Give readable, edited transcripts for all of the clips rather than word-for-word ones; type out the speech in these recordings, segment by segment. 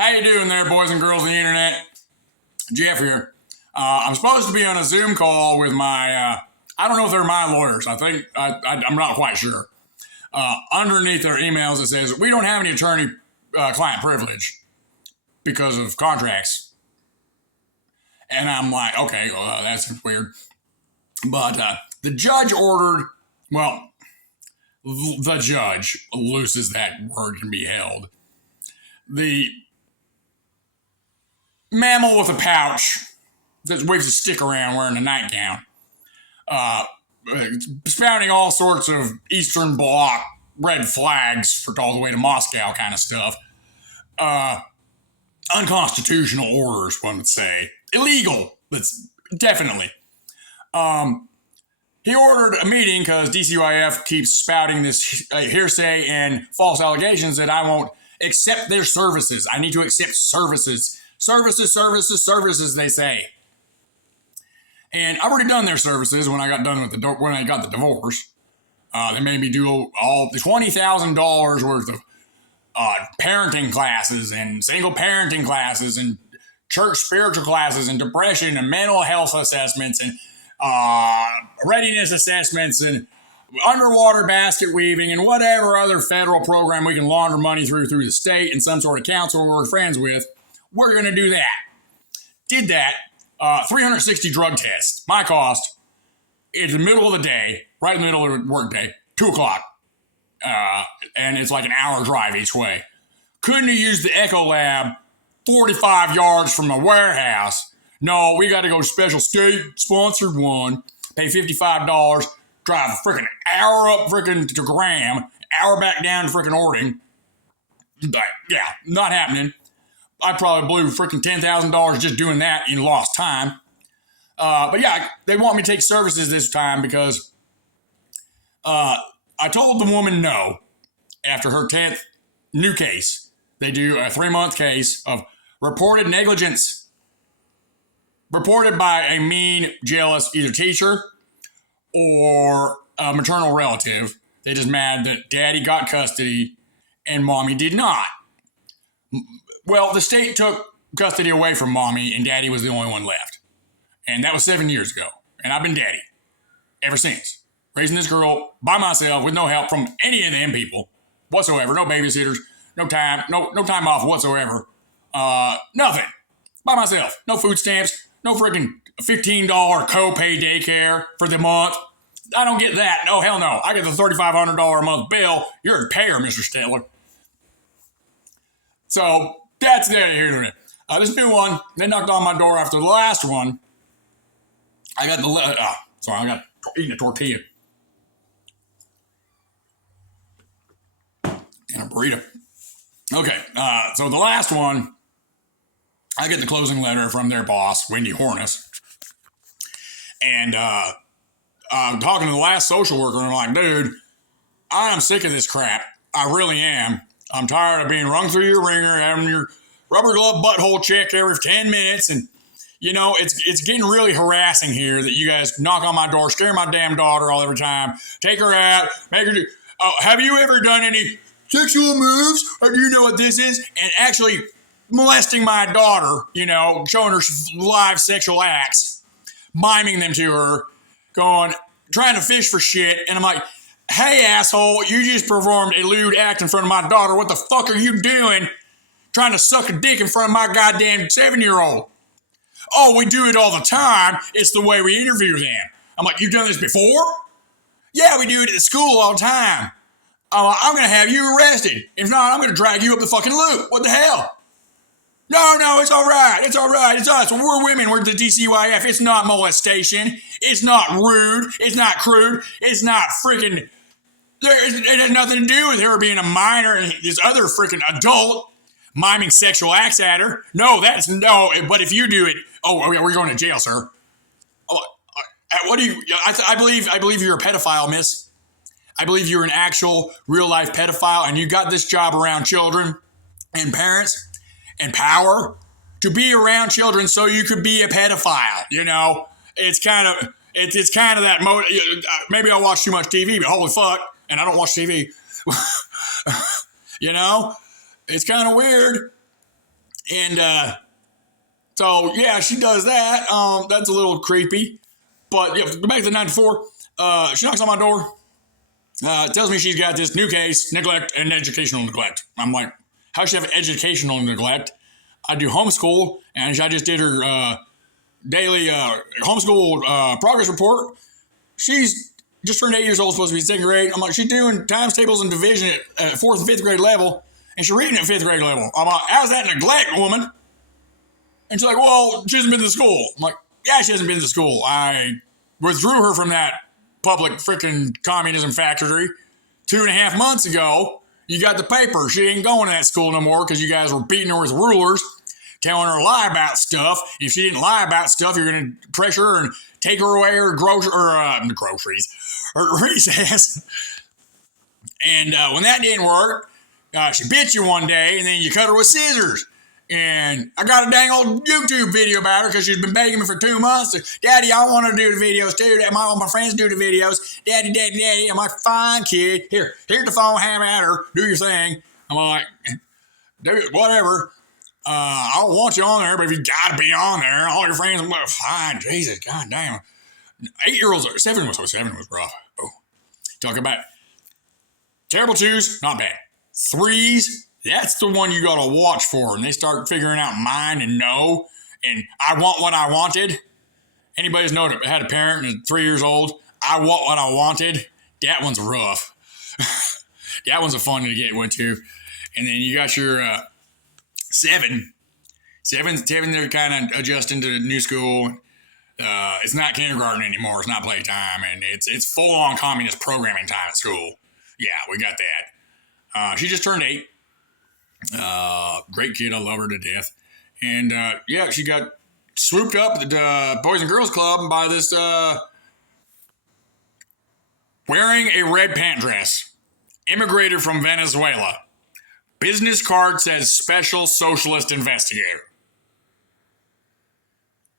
How you doing there, boys and girls on the internet? Jeff here. I'm supposed to be on a Zoom call with my, I don't know if they're my lawyers. I think, I'm not quite sure. Underneath their emails, it says, we don't have any attorney-client privilege because of contracts. And I'm like, okay, well, that's weird. But the judge ordered, well, the judge, loose as that word can be held, the mammal with a pouch that waves a stick around wearing a nightgown, spouting all sorts of Eastern Bloc red flags for all the way to Moscow kind of stuff. Unconstitutional orders, one would say. Illegal, that's definitely. He ordered a meeting because dcyf keeps spouting this hearsay and false allegations that I won't accept their services. I need to accept services. Services, they say. And I've already done their services when I got done with when I got the divorce. They made me do all the $20,000 worth of parenting classes and single parenting classes and church spiritual classes and depression and mental health assessments and readiness assessments and underwater basket weaving and whatever other federal program we can launder money through the state and some sort of council we're friends with. We're going to do that. Did that. 360 drug tests. My cost. It's the middle of the day, right in the middle of the work day, 2 o'clock. And it's like an hour drive each way. Couldn't have used the Echo Lab 45 yards from the warehouse. No, we got to go special state-sponsored one, pay $55, drive a freaking hour up freaking to Graham, hour back down to freaking Ording. But, yeah, not happening. I probably blew freaking $10,000 just doing that in lost time. But yeah, they want me to take services this time because I told the woman no after her 10th new case. They do a 3-month case of reported negligence. Reported by a mean, jealous either teacher or a maternal relative. They just mad that daddy got custody and mommy did not. Well, the state took custody away from mommy and daddy was the only one left. And that was 7 years ago. And I've been daddy ever since. Raising this girl by myself with no help from any of them people whatsoever. No babysitters, no time off whatsoever. Nothing. By myself. No food stamps. No freaking $15 copay daycare for the month. I don't get that. No, hell no. I get the $3,500 a month bill. You're a payer, Mr. Stetler. So that's the here. This new one, they knocked on my door after the last one. I got I got eating a tortilla. And a burrito. Okay, so the last one, I get the closing letter from their boss, Wendy Hornis. And I'm talking to the last social worker, and I'm like, dude, I'm sick of this crap. I really am. I'm tired of being rung through your ringer, having your rubber glove butthole check every 10 minutes. And, you know, it's getting really harassing here that you guys knock on my door, scare my damn daughter all every time, take her out, make her do... have you ever done any sexual moves? Or do you know what this is? And actually molesting my daughter, you know, showing her live sexual acts, miming them to her, trying to fish for shit. And I'm like... Hey, asshole, you just performed a lewd act in front of my daughter. What the fuck are you doing? Trying to suck a dick in front of my goddamn 7-year-old. Oh, we do it all the time. It's the way we interview them. I'm like, you've done this before? Yeah, we do it at school all the time. I'm going to have you arrested. If not, I'm going to drag you up the fucking loop. What the hell? No, it's all right. It's all right. It's us. We're women. We're the dcyf. It's not molestation. It's not rude. It's not crude. It's not freaking... It has nothing to do with her being a minor and this other freaking adult miming sexual acts at her. No, but if you do it, we're going to jail, sir. What do you, I believe you're a pedophile, miss. I believe you're an actual real life pedophile and you got this job around children and parents and power to be around children so you could be a pedophile, you know? It's kind of that mode. Maybe I watch too much TV, but holy fuck. And I don't watch TV. You know? It's kind of weird. And so, yeah, she does that. That's a little creepy. But yeah, go back to the 94. She knocks on my door. Tells me she's got this new case, neglect and educational neglect. I'm like, how does she have educational neglect? I do homeschool, and I just did her daily homeschool progress report. She's just turned 8 years old, supposed to be in second grade. I'm like, she's doing times tables and division at fourth and fifth grade level, and she's reading at fifth grade level. I'm like, how's that neglect, woman? And she's like, well, she hasn't been to school. I'm like, yeah, she hasn't been to school. I withdrew her from that public freaking communism factory 2.5 months ago. You got the paper. She ain't going to that school no more because you guys were beating her with rulers, telling her to lie about stuff. If she didn't lie about stuff, you're going to pressure her and take her away her groceries, her recess. And when that didn't work, she bit you one day, and then you cut her with scissors. And I got a dang old YouTube video about her because she's been begging me for 2 months. Daddy, I want to do the videos too. All my friends do the videos. Daddy. I'm like, fine, kid. Here's the phone. Have at her. Do your thing. I'm like, dude, whatever. I don't want you on there, but if you got to be on there, all your friends, well, fine. Jesus, god damn. 8-year-olds, 7 was rough. Oh, talk about terrible 2s, not bad. 3s, that's the one you got to watch for. And they start figuring out mine and no. And I want what I wanted. Anybody's know that had a parent and 3 years old. I want what I wanted. That one's rough. That one's a fun to get one too. And then you got your 7. 7, they're kind of adjusting to the new school. It's not kindergarten anymore. It's not playtime. And it's full-on communist programming time at school. Yeah, we got that. She just turned 8. Great kid. I love her to death. And yeah, she got swooped up at the Boys and Girls Club by this wearing a red pant dress. Immigrated from Venezuela. Business card says special socialist investigator.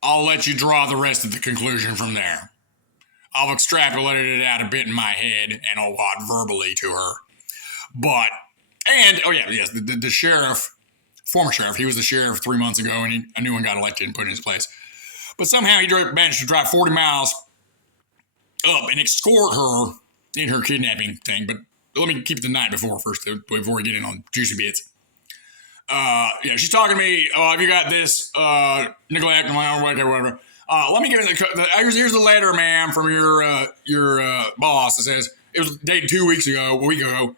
I'll let you draw the rest of the conclusion from there. I've extrapolated it out a bit in my head and a lot verbally to her. But, and, oh yeah, yes, the sheriff, former sheriff, he was the sheriff 3 months ago and a new one got elected and put in his place. But somehow he managed to drive 40 miles up and escort her in her kidnapping thing. But let me keep the night before we get in on juicy bits. Yeah, she's talking to me. Have you got this neglect? Whatever. Let me give you here's the letter, ma'am, from your boss that says it was dated 2 weeks ago, a week ago.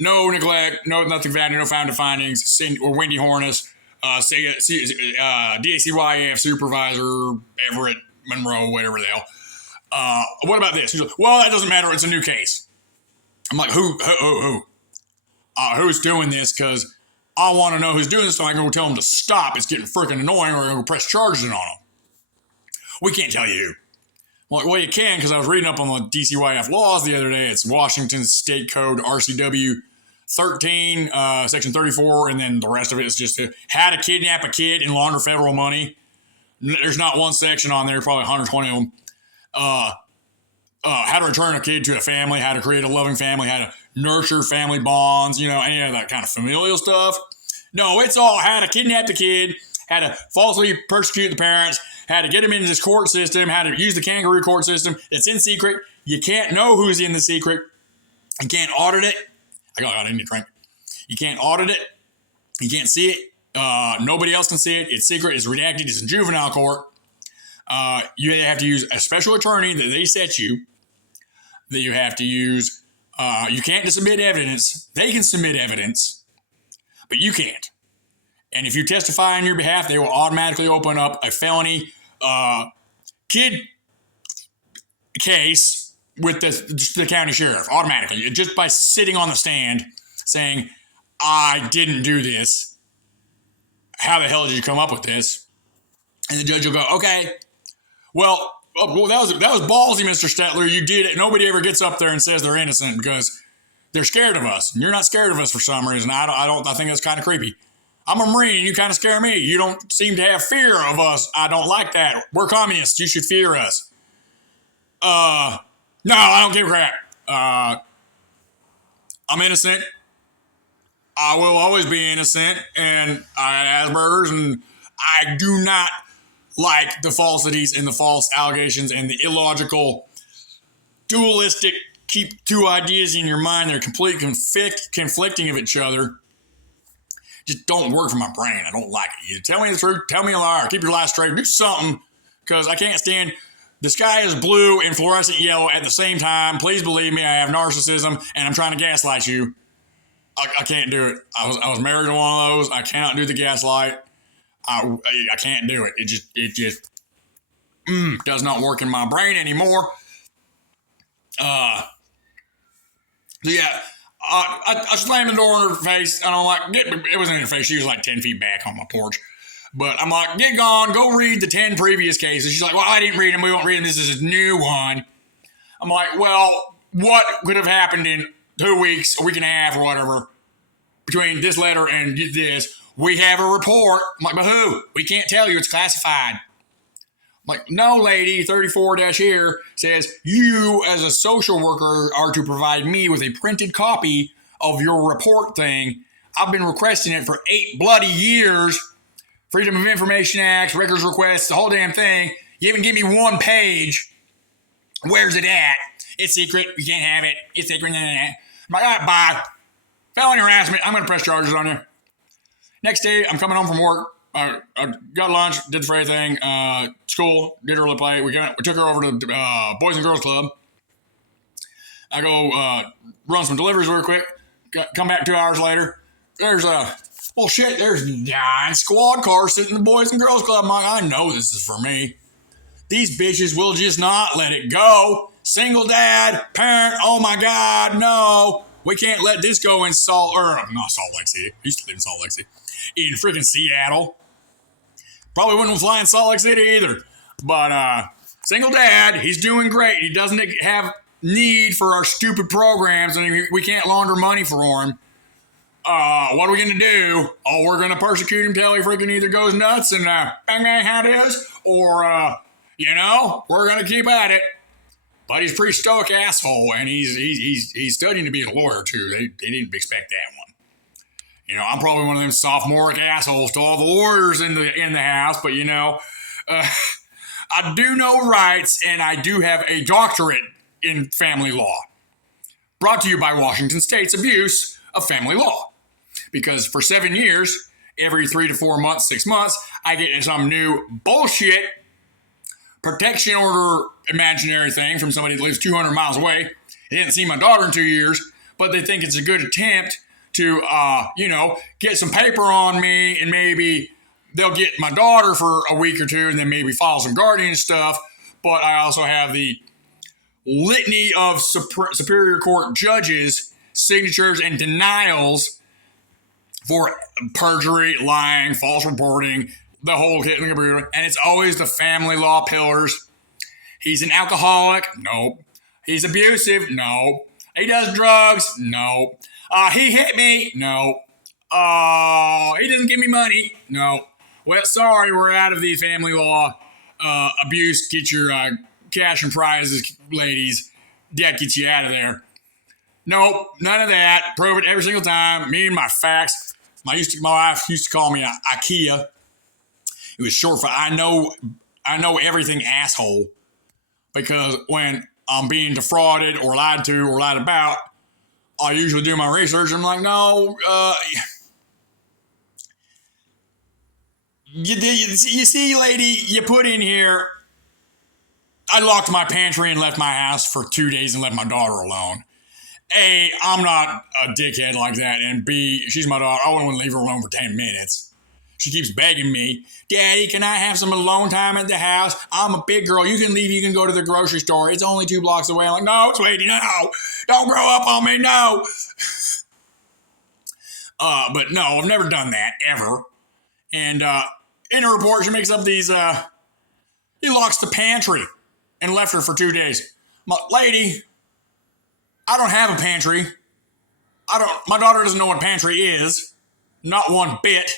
No neglect, nothing found, no found findings. Or Wendy Hornis, dcyf supervisor Everett Monroe, whatever the hell. What about this? He's like, well, that doesn't matter. It's a new case. I'm like, who? Who's doing this? Because I want to know who's doing this so I can go tell them to stop. It's getting freaking annoying, or I'm going to press charges on them. We can't tell you who. Well, you can, because I was reading up on the dcyf laws the other day. It's Washington State Code RCW 13, Section 34, and then the rest of it is just how to kidnap a kid and launder federal money. There's not one section on there, probably 120 of them. How to return a kid to a family, how to create a loving family, how to nurture family bonds, any of that kind of familial stuff. No, it's all how to kidnap the kid, how to falsely persecute the parents, how to get them into this court system, how to use the kangaroo court system. It's in secret. You can't know who's in the secret. You can't audit it. I need a drink. You can't audit it. You can't see it. Nobody else can see it. It's secret. It's redacted. It's in juvenile court. You have to use a special attorney that they set you. That you have to use. You can't submit evidence. They can submit evidence, but you can't. And if you testify on your behalf, they will automatically open up a felony kid case with the county sheriff automatically, just by sitting on the stand saying, I didn't do this. How the hell did you come up with this? And the judge will go, okay, well, that was ballsy, Mr. Stetler. You did it. Nobody ever gets up there and says they're innocent because they're scared of us. And you're not scared of us for some reason. I think that's kind of creepy. I'm a Marine and you kind of scare me. You don't seem to have fear of us. I don't like that. We're communists. You should fear us. No, I don't give a crap. I'm innocent. I will always be innocent, and I have Asperger's, and I do not like the falsities and the false allegations and the illogical, dualistic, keep two ideas in your mind that are completely conflicting of each other. Just don't work for my brain. I don't like it. You tell me the truth, tell me a lie, or keep your lies straight, do something, because I can't stand the sky is blue and fluorescent yellow at the same time. Please believe me, I have narcissism, and I'm trying to gaslight you. I can't do it. I was married to one of those. I cannot do the gaslight. I can't do it. It just does not work in my brain anymore. I slammed the door in her face, and I'm like, it wasn't in her face. She was like 10 feet back on my porch. But I'm like, get gone. Go read the 10 previous cases. She's like, well, I didn't read them. We won't read them. This is a new one. I'm like, well, what could have happened in 2 weeks, a week and a half, or whatever, between this letter and this? We have a report. I'm like, but who? We can't tell you. It's classified. I'm like, no, lady, 34- here says you as a social worker are to provide me with a printed copy of your report thing. I've been requesting it for 8 bloody years. Freedom of Information Act, records requests, the whole damn thing. You even give me 1 page. Where's it at? It's secret. You can't have it. It's secret. I'm like, all right, bye. Felony harassment. I'm going to press charges on you. Next day, I'm coming home from work. I got lunch, did the Friday thing. School, did early play. We took her over to the Boys and Girls Club. I go run some deliveries real quick. Come back 2 hours later. There's there's 9 squad cars sitting in the Boys and Girls Club. I'm like, I know this is for me. These bitches will just not let it go. Single dad, parent, oh my God, no. We can't let this go in not Salt Lake City. I used to live in Salt Lake City. In freaking Seattle. Probably wouldn't fly in Salt Lake City either. But single dad, he's doing great. He doesn't have need for our stupid programs, and we can't launder money for him. What are we going to do? Oh, we're going to persecute him till he freaking either goes nuts and bang bang how it is, or, we're going to keep at it. But he's a pretty stoic asshole, and he's studying to be a lawyer, too. They didn't expect that one. I'm probably one of them sophomoric assholes to all the lawyers in the house, but, I do know rights, and I do have a doctorate in family law. Brought to you by Washington State's abuse of family law. Because for 7 years, every 3 to 4 months, 6 months, I get some new bullshit protection order imaginary thing from somebody that lives 200 miles away. They didn't see my daughter in 2 years, but they think it's a good attempt to, get some paper on me, and maybe they'll get my daughter for a week or two and then maybe file some guardian stuff. But I also have the litany of Superior Court judges' signatures and denials for perjury, lying, false reporting, the whole kit and the caboodle. And it's always the family law pillars. He's an alcoholic? Nope. He's abusive? No. He does drugs? No. He hit me? No. He doesn't give me money? No. Well, sorry, we're out of the family law abuse. Get your cash and prizes, ladies. That gets you out of there. Nope, none of that. Prove it every single time. Me and my facts. My wife used to call me IKEA. It was short for I know everything, asshole. Because when I'm being defrauded or lied to or lied about, I usually do my research. I'm like, no, you see, lady, you put in here, I locked my pantry and left my house for 2 days and left my daughter alone. A, I'm not a dickhead like that. And B, she's my daughter. I wouldn't want to leave her alone for 10 minutes. She keeps begging me, Daddy, can I have some alone time at the house? I'm a big girl. You can leave. You can go to the grocery store. It's only 2 blocks away. I'm like, no, sweetie, no. Don't grow up on me, no. But no, I've never done that, ever. And in her report, she makes up these, he locks the pantry and left her for 2 days. I'm like, lady, I don't have a pantry. My daughter doesn't know what a pantry is. Not one bit.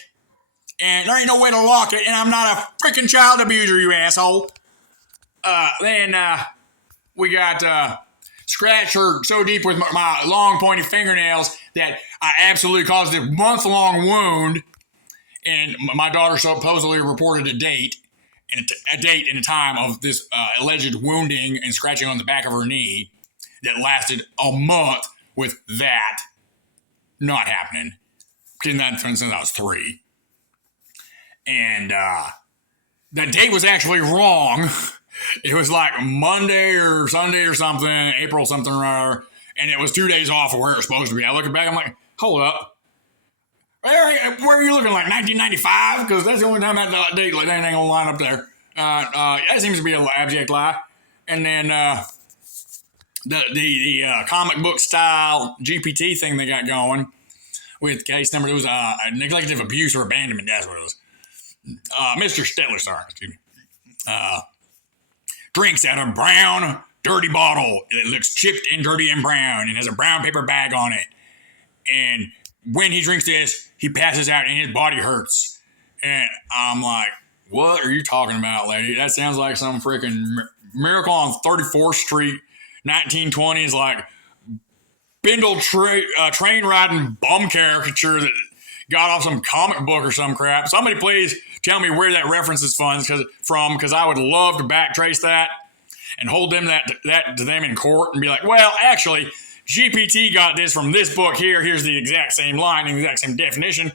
And there ain't no way to lock it, and I'm not a freaking child abuser, you asshole. Then we got scratched her so deep with my long pointy fingernails that I absolutely caused a month-long wound, and my daughter supposedly reported a date and a time of this alleged wounding and scratching on the back of her knee that lasted a month with that not happening. Getting that since I was 3. And the date was actually wrong. It was like Monday or Sunday or something, April something or other, and it was 2 days off of where it was supposed to be. I look back, I'm like, hold up. Where are you looking, like 1995? Because that's the only time that date, like, that ain't gonna line up there. That seems to be an abject lie. And then the comic book style GPT thing they got going with case number, it was neglective abuse or abandonment. That's what it was. Mr. Stetler, sorry, excuse me. Drinks out of a brown, dirty bottle. It looks chipped and dirty and brown and has a brown paper bag on it. And when he drinks this, he passes out and his body hurts. And I'm like, what are you talking about, lady? That sounds like some freaking Miracle on 34th Street, 1920s, like Bindle train riding bum caricature that got off some comic book or some crap. Somebody please tell me where that reference is from, because I would love to backtrace that and hold them that to them in court and be like, well, actually, GPT got this from this book here. Here's the exact same line and the exact same definition.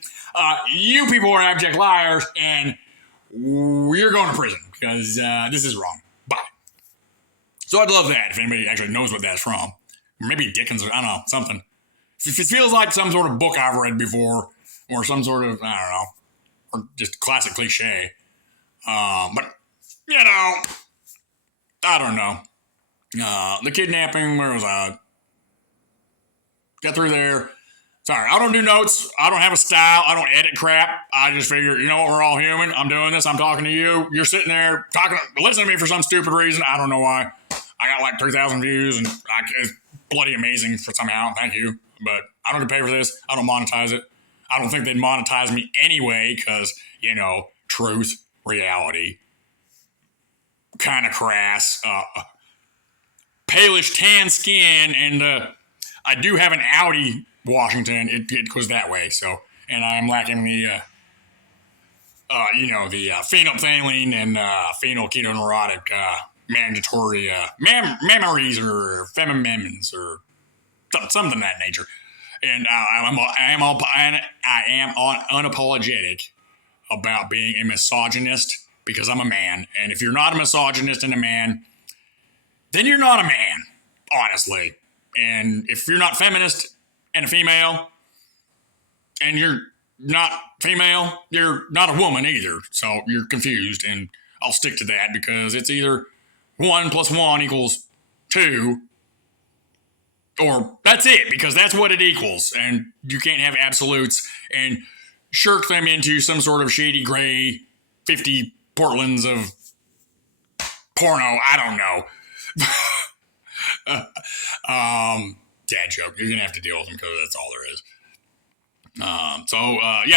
You people are abject liars, and you're going to prison because this is wrong. Bye. So I'd love that if anybody actually knows what that's from. Maybe Dickens, or I don't know, something. If it feels like some sort of book I've read before, or some sort of, I don't know, or just classic cliche. But, you know, I don't know. The kidnapping, where was I? Got through there. Sorry, I don't do notes. I don't have a style. I don't edit crap. I just figure, you know what, we're all human. I'm doing this. I'm talking to you. You're sitting there listening to me for some stupid reason. I don't know why. I got like 3,000 views, and it's bloody amazing for somehow. Thank you. But I don't get paid for this. I don't monetize it. I don't think they'd monetize me anyway because, you know, truth, reality, kind of crass, palish tan skin, and I do have an Audi Washington. It goes that way. So, and I'm lacking the, the phenolphthalein and phenylketonurotic mandatory memories or femimins or something of that nature. And I am unapologetic about being a misogynist because I'm a man. And if you're not a misogynist and a man, then you're not a man, honestly. And if you're not feminist and a female, and you're not female, you're not a woman either. So you're confused, and I'll stick to that because it's either 1 + 1 = 2, or that's it, because that's what it equals. And you can't have absolutes and shirk them into some sort of shady gray 50 Portlands of porno. I don't know. Dad joke. You're going to have to deal with them because that's all there is.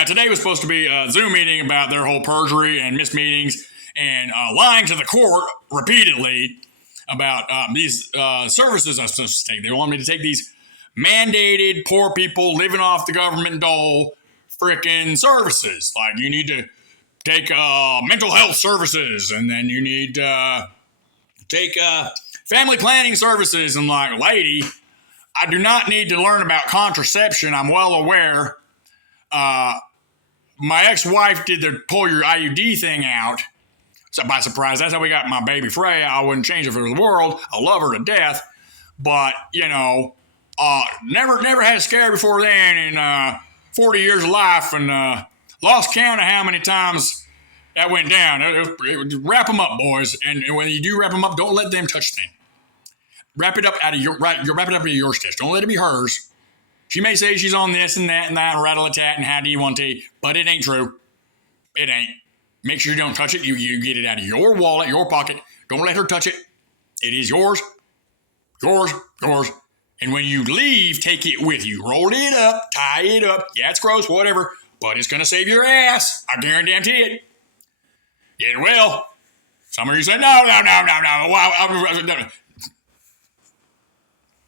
Today was supposed to be a Zoom meeting about their whole perjury and missed meetings and lying to the court repeatedly about these services I'm supposed to take. They want me to take these mandated poor people living off the government dole frickin' services. Like, you need to take mental health services, and then you need to take family planning services. And like, lady, I do not need to learn about contraception. I'm well aware. My ex-wife did the pull your IUD thing out. So by surprise, that's how we got my baby Freya. I wouldn't change it for the world. I love her to death. But, you know, never had a scare before then in 40 years of life, and lost count of how many times that went down. Wrap them up, boys. And when you do wrap them up, don't let them touch the thing. Wrap it up out of wrap it up into your stitch. Don't let it be hers. She may say she's on this and that and that, and rattle-a-tat and how do you want to, but it ain't true. It ain't. Make sure you don't touch it. You get it out of your wallet, your pocket. Don't let her touch it. It is yours. Yours. Yours. And when you leave, take it with you. Roll it up. Tie it up. Yeah, it's gross, whatever. But it's going to save your ass. I guarantee it. It will. Some of you say, no.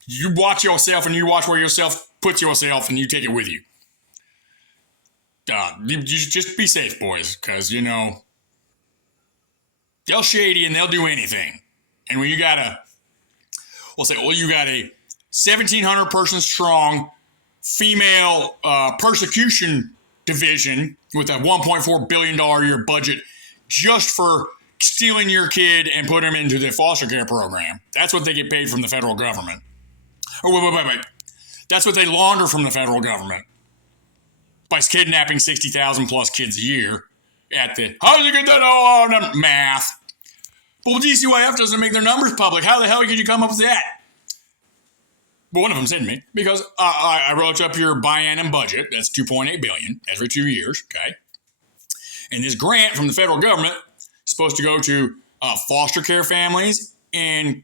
You watch yourself and you watch where yourself put yourself and you take it with you. You just be safe, boys, because, they'll shady and they'll do anything. And when you got a 1,700 person strong female persecution division with a $1.4 billion a year budget just for stealing your kid and put him into the foster care program. That's what they get paid from the federal government. Oh, wait. That's what they launder from the federal government by kidnapping 60,000 plus kids a year at the, how did you get that math? Well, DCYF doesn't make their numbers public. How the hell could you come up with that? But one of them sent me because I wrote up your biennium budget. That's $2.8 billion every 2 years. Okay. And this grant from the federal government is supposed to go to foster care families and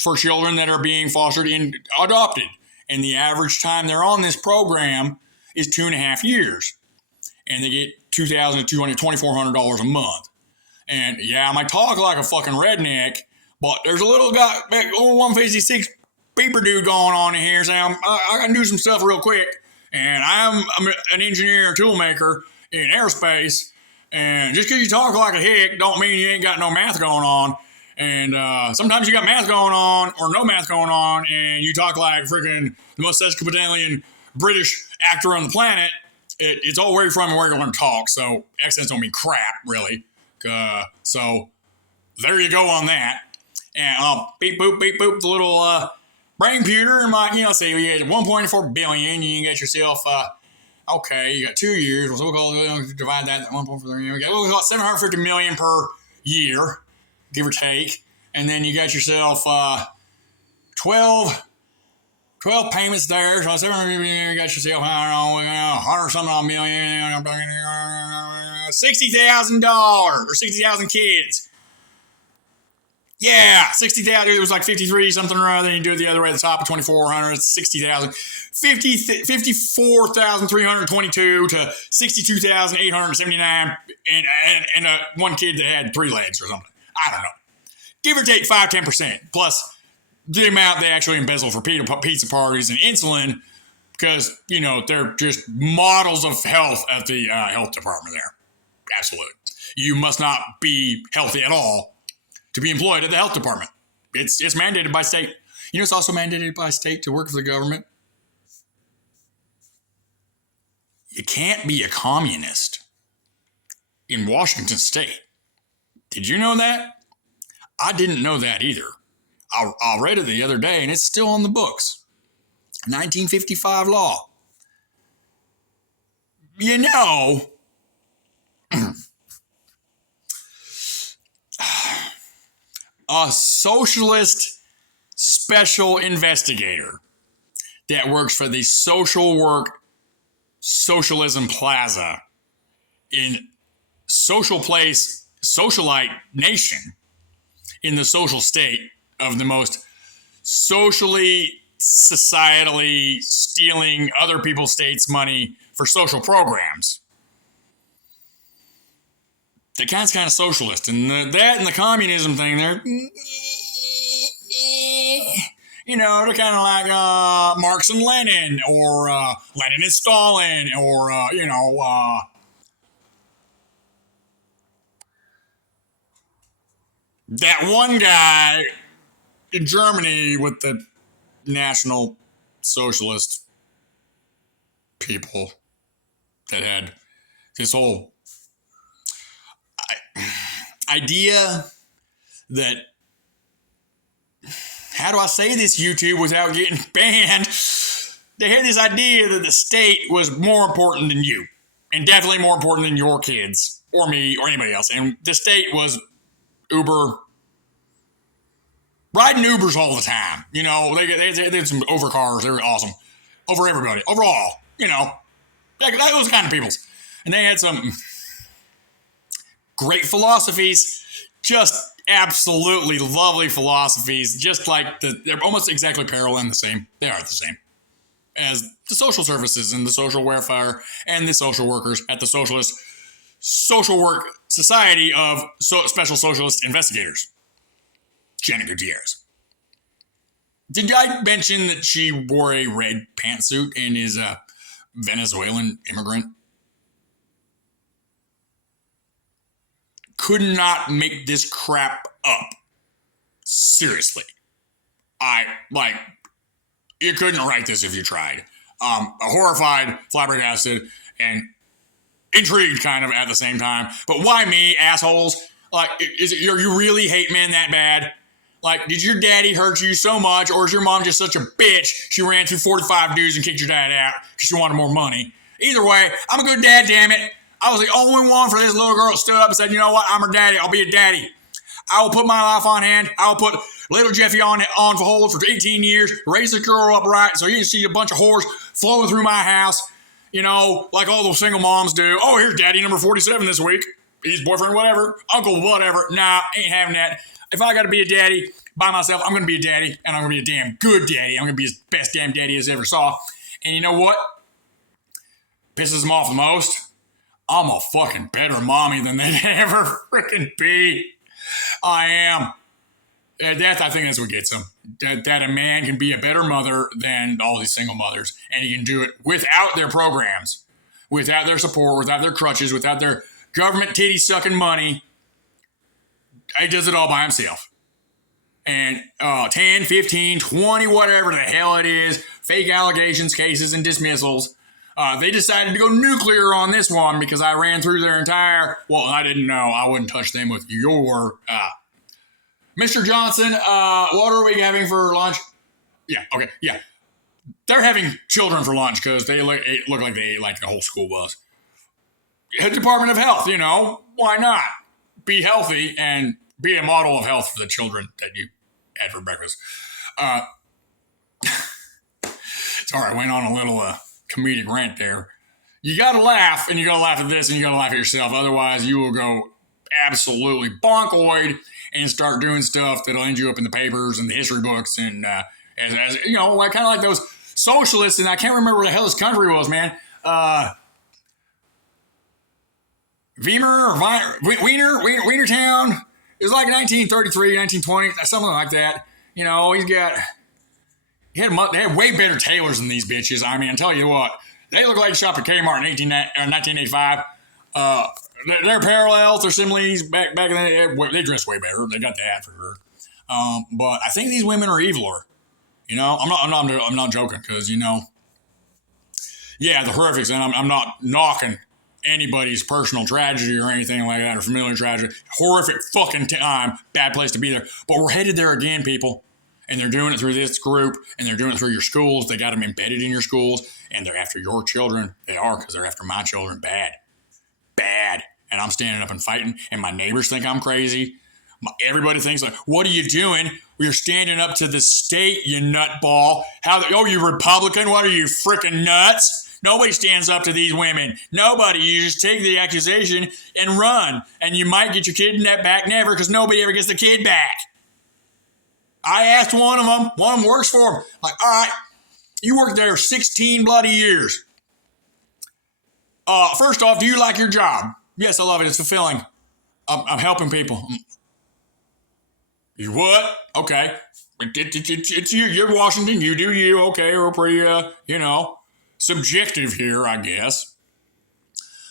for children that are being fostered and adopted. And the average time they're on this program is 2.5 years. And they get $2,200, $2,400 a month. And yeah, I might talk like a fucking redneck, but there's a little guy, old 156 beeper dude going on in here saying, I can do some stuff real quick. And I'm an engineer and toolmaker in aerospace. And just because you talk like a hick don't mean you ain't got no math going on. And sometimes you got math going on or no math going on, and you talk like freaking the most sesquipedalian British actor on the planet. It's all where you're from and where you're going to talk. So accents don't mean crap, really. So there you go on that. And beep boop, the little brain computer, and say you get 1.4 billion, you get yourself okay, you got 2 years. So we'll divide that 1.4 billion. We got 750 million per year, give or take. And then you got yourself 12 payments there. So 750 million, you got yourself, I don't know, 100-something million, $60,000 or 60,000 kids. Yeah, 60,000. It was like 53 something or other. Then you do it the other way at the top of 2,400. It's 60,000. 54,322 to 62,879, and one kid that had 3 legs or something. I don't know. Give or take 5-10% plus the amount they actually embezzle for pizza parties and insulin, because they're just models of health at the health department there. Absolutely, you must not be healthy at all to be employed at the health department. It's mandated by state. It's also mandated by state to work for the government. You can't be a communist in Washington State. Did you know that? I didn't know that either. I read it the other day, and it's still on the books. 1955 law. A socialist special investigator that works for the Social Work Socialism Plaza in Socialite Nation in the social state of the most socially, societally stealing other people's states' money for social programs. The guy's kind of socialist, and that and the communism thing, they're kind of like Marx and Lenin, or Lenin and Stalin, or that one guy in Germany with the National Socialist people that had this whole idea that, how do I say this, YouTube, without getting banned? They had this idea that the state was more important than you, and definitely more important than your kids or me or anybody else. And the state was Uber, riding Ubers all the time. They had some over cars. They were awesome. Over everybody. Overall. Those kind of peoples. And they had some great philosophies. Just absolutely lovely philosophies. Just like they're almost exactly parallel and the same. They are the same as the social services and the social welfare and the social workers at the Socialist Social Work Society of Special Socialist Investigators. Jenny Gutierrez. Did I mention that she wore a red pantsuit and is a Venezuelan immigrant? Could not make this crap up. Seriously. You couldn't write this if you tried. Horrified, flabbergasted, and intrigued kind of at the same time. But why me, assholes? Like, you really hate men that bad? Like, did your daddy hurt you so much, or is your mom just such a bitch she ran through 45 dudes and kicked your dad out because she wanted more money? Either way, I'm a good dad, damn it. I was the only one for this little girl that stood up and said, you know what, I'm her daddy, I'll be a daddy. I will put my life on hand. I will put little Jeffy on for hold for 18 years, raise the girl up right so you can see a bunch of whores flowing through my house, you know, like all those single moms do. Oh, here's daddy number 47 this week. He's boyfriend, whatever, uncle, whatever. Nah, ain't having that. If I got to be a daddy by myself, I'm going to be a daddy, and I'm going to be a damn good daddy. I'm going to be his best damn daddy as ever saw. And you know what pisses him off the most? I'm a fucking better mommy than they'd ever freaking be. I am. I think that's what gets him. That a man can be a better mother than all these single mothers, and he can do it without their programs, without their support, without their crutches, without their government titty sucking money. He does it all by himself. And 10, 15, 20, whatever the hell it is, fake allegations, cases, and dismissals. They decided to go nuclear on this one because I ran through their entire... Well, I didn't know. I wouldn't touch them with your... Mr. Johnson, what are we having for lunch? Yeah, okay, yeah. They're having children for lunch because they look like they ate like the whole school bus. Department of Health, you know, why not? Be healthy and be a model of health for the children that you had for breakfast. Sorry, I went on a little comedic rant there. You got to laugh, and you got to laugh at this, and you got to laugh at yourself. Otherwise, you will go absolutely bonkoid and start doing stuff that'll end you up in the papers and the history books, and as you know, like kind of like those socialists. And I can't remember where the hell this country was, man. Wienertown. It was like 1933, 1920, something like that. You know, they had way better tailors than these bitches. I mean, I tell you what, they look like shop at Kmart in 1985. Their parallels, their similes back in the day, they dress way better. They got that for sure. But I think these women are eviler. You know, I'm not joking because, you know, yeah, the horrifics, and I'm not knocking anybody's personal tragedy or anything like that, or familiar tragedy. Horrific fucking time, bad place to be there. But we're headed there again, people. And they're doing it through this group, and they're doing it through your schools. They got them embedded in your schools, and they're after your children. They are, because they're after my children bad. Bad. And I'm standing up and fighting, and my neighbors think I'm crazy. Everybody thinks, like, what are you doing? Well, you're standing up to the state, you nutball. You Republican? What are you, freaking nuts? Nobody stands up to these women. Nobody. You just take the accusation and run. And you might get your kid back, never, because nobody ever gets the kid back. I asked one of them works for him. Like, all right, you worked there 16 bloody years. First off, do you like your job? Yes, I love it. It's fulfilling. I'm helping people. You what? Okay. It's you. You're Washington. You do you. Okay. We're pretty, subjective here, I guess.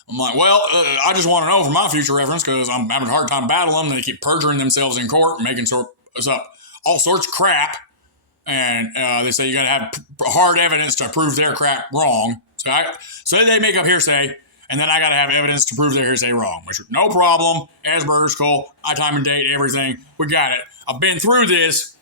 I'm like, well, I just want to know for my future reference because I'm having a hard time battling them. They keep perjuring themselves in court and making us up all sorts of crap. And they say you got to have hard evidence to prove their crap wrong. So they make up hearsay, and then I got to have evidence to prove their hearsay wrong, which no problem. Asperger's cool. I time and date everything. We got it. I've been through this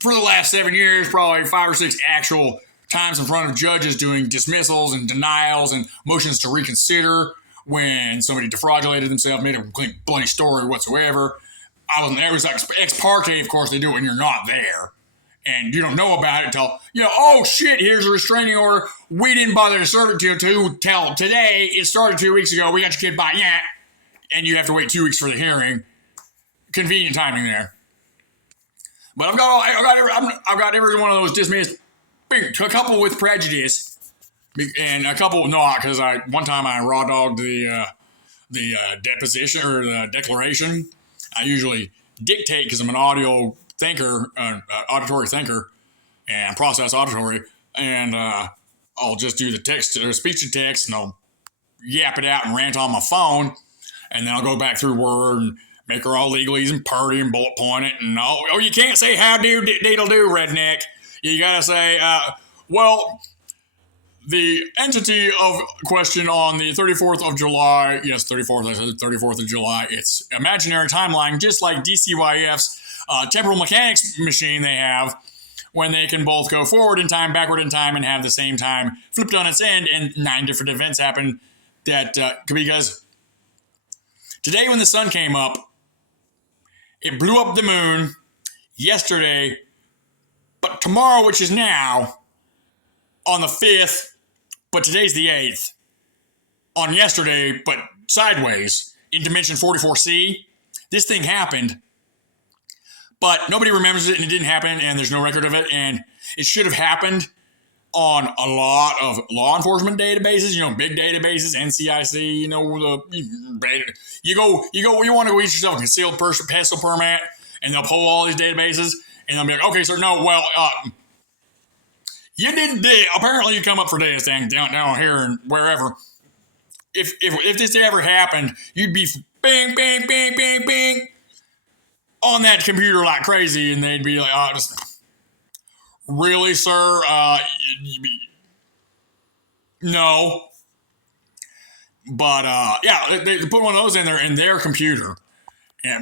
for the last 7 years, probably 5 or 6 actual times in front of judges doing dismissals and denials and motions to reconsider when somebody defraudulated themselves, made a bloody story whatsoever. I wasn't there. It was like ex parte, of course, they do it when you're not there. And you don't know about it until, oh shit, here's a restraining order. We didn't bother to serve it to you till today. It started 2 weeks ago. We got your kid by yet. And you have to wait 2 weeks for the hearing. Convenient timing there. But I've got every one of those dismissed. A couple with prejudice. And a couple not, because one time I raw dogged the deposition or the declaration. I usually dictate because I'm an audio thinker, auditory thinker, and process auditory, and I'll just do the text or speech to text, and I'll yap it out and rant on my phone, and then I'll go back through Word and make her all legalese and purdy and bullet point it, and you can't say how do diddle do, redneck. You gotta say, well, the entity of question on the 34th of July, yes, 34th, I said 34th of July, it's imaginary timeline, just like dcyf's temporal mechanics machine they have, when they can both go forward in time, backward in time, and have the same time flipped on its end, and 9 different events happen that, because today when the sun came up, it blew up the moon yesterday, but tomorrow, which is now, on the 5th, but today's the 8th, on yesterday, but sideways, in dimension 44C, this thing happened, but nobody remembers it, and it didn't happen, and there's no record of it, and it should have happened on a lot of law enforcement databases, big databases, NCIC, you want to go get yourself a concealed pistol permit, and they'll pull all these databases, and they'll be like, okay, sir, no, well, you didn't apparently you come up for this thing down here and wherever. If this ever happened, you'd be bing, bing, bing, bing, bing on that computer like crazy, and they'd be like, really, sir? No. But, yeah, they put one of those in there in their computer.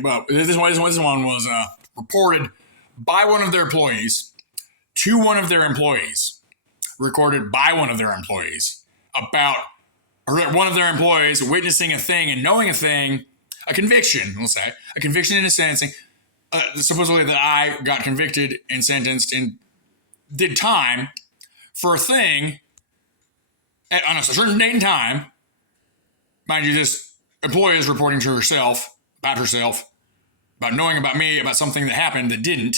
But this one was reported by one of their employees to one of their employees, recorded by one of their employees, about one of their employees witnessing a thing and knowing a thing, a conviction, we'll say, a conviction in a sentencing, supposedly that I got convicted and sentenced and did time for a thing on a certain date and time. Mind you, this employee is reporting to herself, about knowing about me, about something that happened that didn't,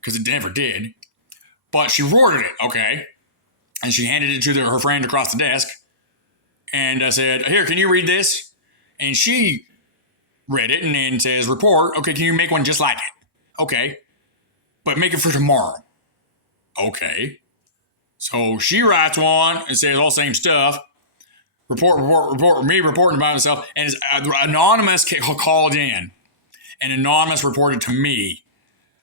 because it never did. But she recorded it, okay? And she handed it to her friend across the desk and said, here, can you read this? And she read it and then says, report. Okay, can you make one just like it? Okay. But make it for tomorrow. Okay. So she writes one and says all the same stuff. Report, me reporting about myself. And it's anonymous called in. And anonymous reported to me,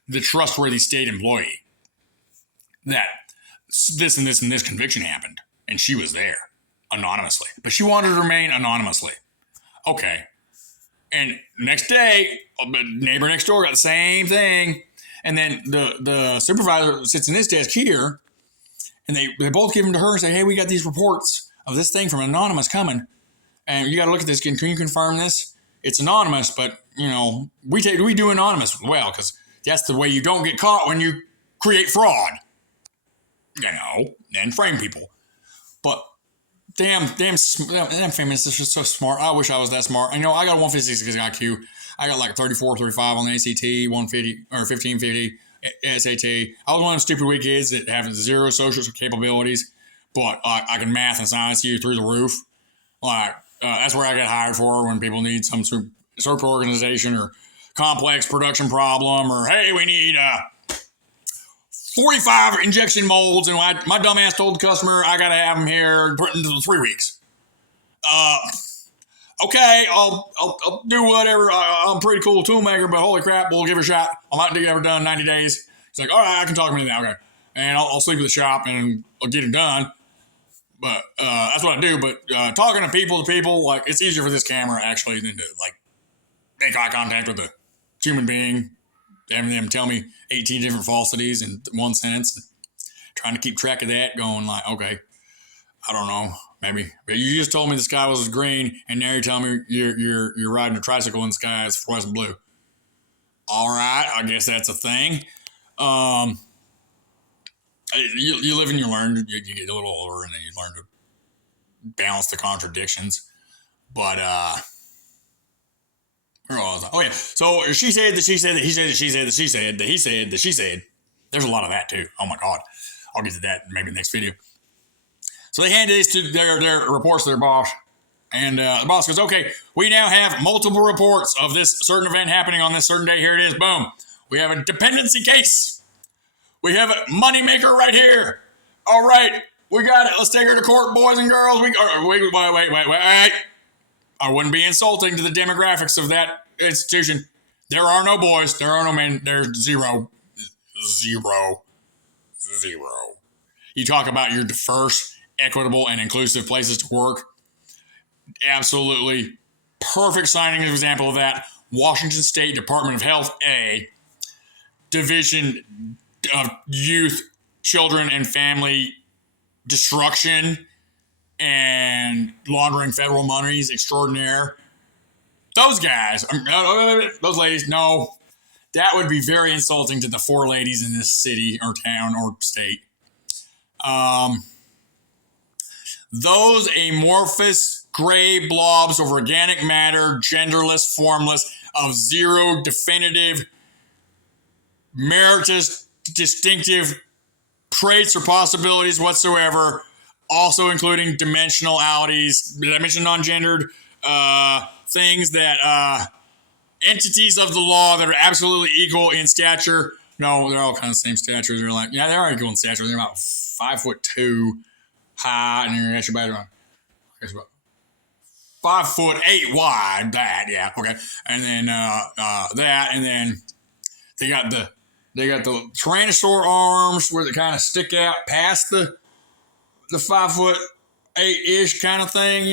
the trustworthy state employee, that this and this and this conviction happened. And she was there anonymously. But she wanted to remain anonymously. Okay. And next day, neighbor next door got the same thing. And then the supervisor sits in his desk here, and they both give them to her and say, hey, we got these reports of this thing from anonymous coming, and you got to look at this. Can you confirm this? It's anonymous, but, we do anonymous well, because that's the way you don't get caught when you create fraud, and frame people. But damn famous is just so smart. I wish I was that smart. I got a 156 IQ. I got like 34, 35 on the ACT, 150 or 1550 SAT. I was one of the stupid weak kids that have zero social capabilities, but I can math and science you through the roof. That's where I get hired for when people need some sort of organization or complex production problem, or hey, we need 45 injection molds, and my dumb ass told the customer I got to have them here in 3 weeks. Okay, I'll do whatever. I'm a pretty cool toolmaker, but holy crap, we'll give it a shot. I might be ever done 90 days. He's like, all right, I can talk to me now. Okay. And I'll sleep at the shop and I'll get it done. But that's what I do. But talking to people, like, it's easier for this camera actually than to make eye contact with a human being, having them tell me 18 different falsities in one sentence, trying to keep track of that, going like, okay, I don't know. Maybe. But you just told me the sky was green, and now you're telling me you're riding a tricycle and the sky is fluorescent blue. All right, I guess that's a thing. You live and you learn. You get a little older, and then you learn to balance the contradictions. But where was I? Oh yeah. So she said that she said that he said that she said that she said that he said that she said. There's a lot of that too. Oh my God. I'll get to that maybe in the next video. So they handed these to their reports to their boss. And the boss goes, okay, we now have multiple reports of this certain event happening on this certain day. Here it is. Boom. We have a dependency case. We have a moneymaker right here. All right, we got it. Let's take her to court, boys and girls. Wait. I wouldn't be insulting to the demographics of that institution. There are no boys. There are no men. There's zero. You talk about your diverse, equitable, and inclusive places to work. Absolutely perfect signing example of that. Washington State Department of Health, Division of Youth, Children, and Family Destruction and laundering federal monies extraordinaire. Those guys, those ladies, no, that would be very insulting to the four ladies in this city or town or state. Those amorphous gray blobs of organic matter, genderless, formless, of zero definitive, meritorious, distinctive traits or possibilities whatsoever, also including dimensionalities, did I mention non-gendered things that entities of the law that are absolutely equal in stature. No, they're all kind of the same stature. They're like, yeah, they are equal in stature. They're about 5'2" high, and you're actually about 5'8" wide. That, yeah, okay. And then that, and then they got the Tyrannosaur arms where they kind of stick out past the 5'8" kind of thing.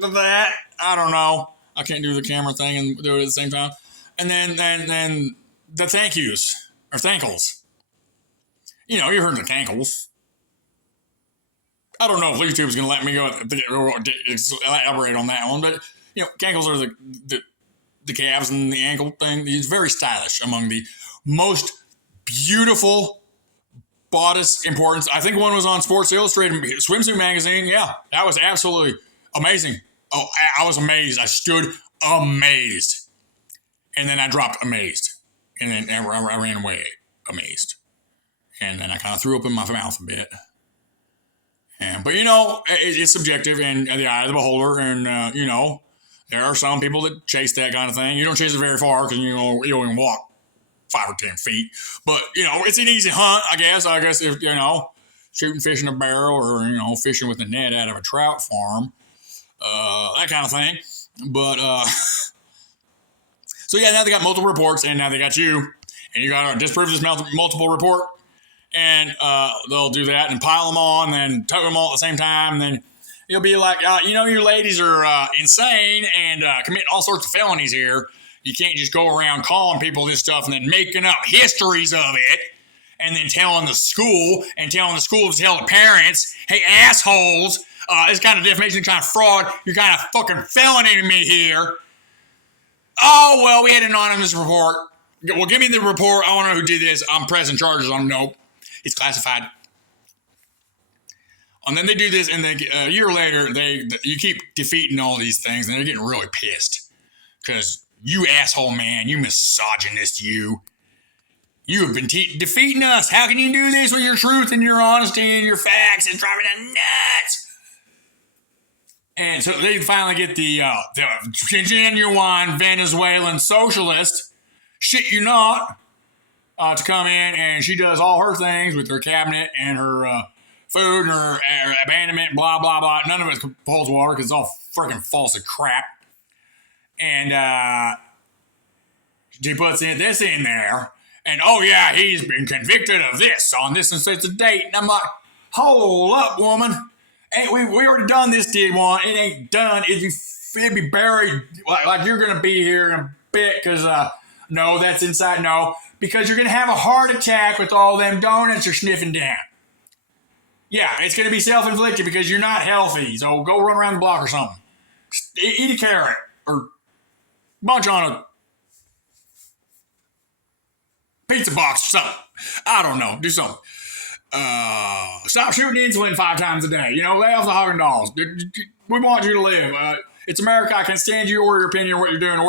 That, I don't know. I can't do the camera thing and do it at the same time. And then the thank yous or thankles. You heard the thankles. I don't know if YouTube's going to let me go elaborate on that one, but cankles are the calves and the ankle thing. It's very stylish, among the most beautiful bodice importance. I think one was on Sports Illustrated swimsuit magazine. Yeah, that was absolutely amazing. Oh, I was amazed. I stood amazed. And then I dropped amazed. And then I ran away amazed. And then I kind of threw up in my mouth a bit. But it's subjective and the eye of the beholder. And, there are some people that chase that kind of thing. You don't chase it very far because, you only walk 5 or 10 feet. But, it's an easy hunt, I guess. I guess if, shooting fish in a barrel or, fishing with a net out of a trout farm. That kind of thing. But, so yeah, now they got multiple reports and now they got you. And you got to disprove this multiple report. And they'll do that and pile them on and then tow them all at the same time. And then you'll be like, your ladies are insane and committing all sorts of felonies here. You can't just go around calling people this stuff and then making up histories of it and then telling the school to tell the parents, hey, assholes, this kind of defamation, kind of fraud, you're kind of fucking felonying me here. Oh, well, we had an anonymous report. Well, give me the report. I want to know who did this. I'm pressing charges on nope. It's classified. And then they do this, and a year later, you keep defeating all these things, and they're getting really pissed. Because you asshole man, you misogynist, you have been defeating us. How can you do this with your truth and your honesty and your facts? It's driving us nuts. And so they finally get the genuine Venezuelan socialist, shit you not, to come in, and she does all her things with her cabinet and her food and her abandonment, blah, blah, blah. None of it holds water because it's all freaking false and crap. And she puts this in there, and oh yeah, he's been convicted of this on this and such a date. And I'm like, hold up, woman. Ain't we already done this did one. It ain't done. It'd be buried like you're going to be here in a bit because, no, that's inside. No, because you're going to have a heart attack with all them donuts you're sniffing down. Yeah, it's going to be self-inflicted because you're not healthy. So go run around the block or something. Eat a carrot or munch on a pizza box or something. I don't know. Do something. Stop shooting insulin 5 times a day. Lay off the Haagen-Dazs. We want you to live. It's America. I can stand you or your opinion, what you're doing, or